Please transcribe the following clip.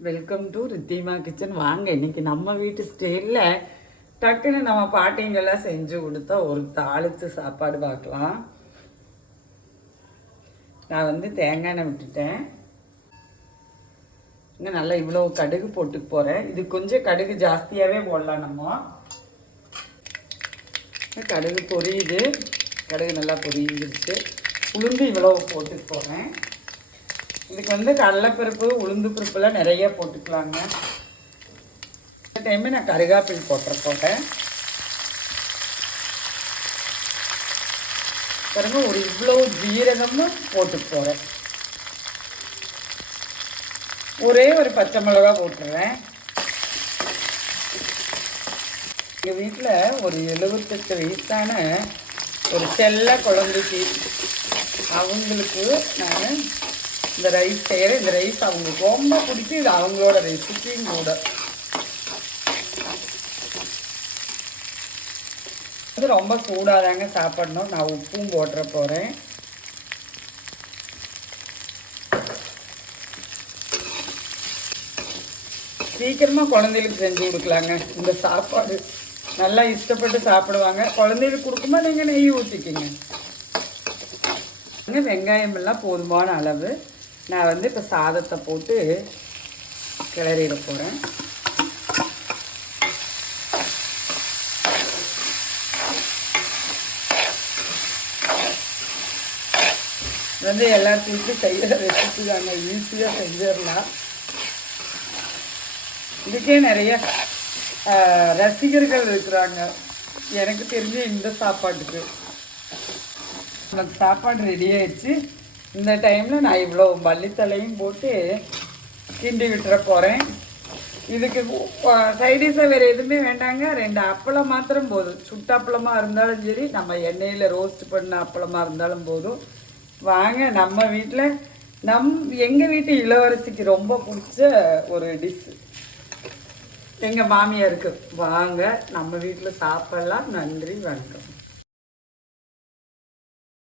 Welcome to Ridhima kitchen. வாங்க, இன்னைக்கு நம்ம வீட்டு ஸ்டைலில் டக்குன்னு நம்ம பாட்டிங்கெல்லாம் செஞ்சு கொடுத்தா ஒரு தாளித்து சாப்பாடு பார்க்கலாம். நான் வந்து தேங்காய் எண்ணெய் விட்டுட்டேன். இன்னும் நல்லா இவ்வளோ கடுகு போட்டு போகிறேன். இது கொஞ்சம் கடுகு ஜாஸ்தியாகவே போடலாம். நம்ம கடுகு பொரியுது, கடுகு நல்லா பொரிஞ்சிருச்சு. உளுந்து இவ்வளோ போட்டு போகிறேன். இதுக்கு வந்து கடலைப்பருப்பு உளுந்து பருப்புலாம் நிறைய போட்டுக்கலாங்க. இந்த டைமு நான் கருகாப்பில் போட்டேன். பாருங்க, ஒரு இவ்வளோ ஜீரகமும் போட்டு போகிறேன். ஒரே ஒரு பச்சை மிளகா போட்டுடுறேன். எங்கள் வீட்டில் ஒரு 78 வயசான ஒரு செல்ல குழந்தைக்கு அவங்களுக்கு நான் இந்த ரைஸ் செய்கிறேன். இந்த ரைஸ் அவங்களுக்கு ரொம்ப பிடிக்கும். இது அவங்களோட ரெசிபியும் கூட. இது ரொம்ப சூடாதாங்க சாப்பிடணும். நான் உப்பும் போட்டுற போகிறேன். சீக்கிரமாக குழந்தைகளுக்கு செஞ்சு கொடுக்கலாங்க. இந்த சாப்பாடு நல்லா இஷ்டப்பட்டு சாப்பிடுவாங்க. குழந்தைகளுக்கு கொடுக்கும்போது நீங்கள் நெய் ஊற்றிக்கிங்க. வெங்காயம் எல்லாம் போதுமான அளவு. நான் வந்து இப்போ சாதத்தை போட்டு கிளறிட போகிறேன். வந்து எல்லாத்துக்கும் செய்கிற ரெசிபி தாங்க, ஈஸியாக செஞ்சிடலாம். இதுக்கே நிறைய ரசிகர்கள் இருக்கிறாங்க. எனக்கு தெரிஞ்ச இந்த சாப்பாட்டுக்கு நமக்கு சாப்பாடு ரெடி ஆயிடுச்சு. இந்த டைமில் நான் இவ்வளோ மல்லித்தலையும் போட்டு கிண்டி விட்டுற போகிறேன். இதுக்கு சைடிஷாக வேறு எதுவுமே வேண்டாங்க. 2 அப்பளம் மாத்திரம் போதும். சுட்ட அப்பளமாக இருந்தாலும் சரி, நம்ம எண்ணெயில் ரோஸ்ட் பண்ண அப்பளமாக இருந்தாலும் போதும். வாங்க, நம்ம வீட்டில் எங்கள் வீட்டு இளவரசிக்கு ரொம்ப பிடிச்ச ஒரு டிஷ்ஷு எங்கள் மாமியாருக்கு. வாங்க, நம்ம வீட்டில் சாப்பிட்லாம். நன்றி, வணக்கம்.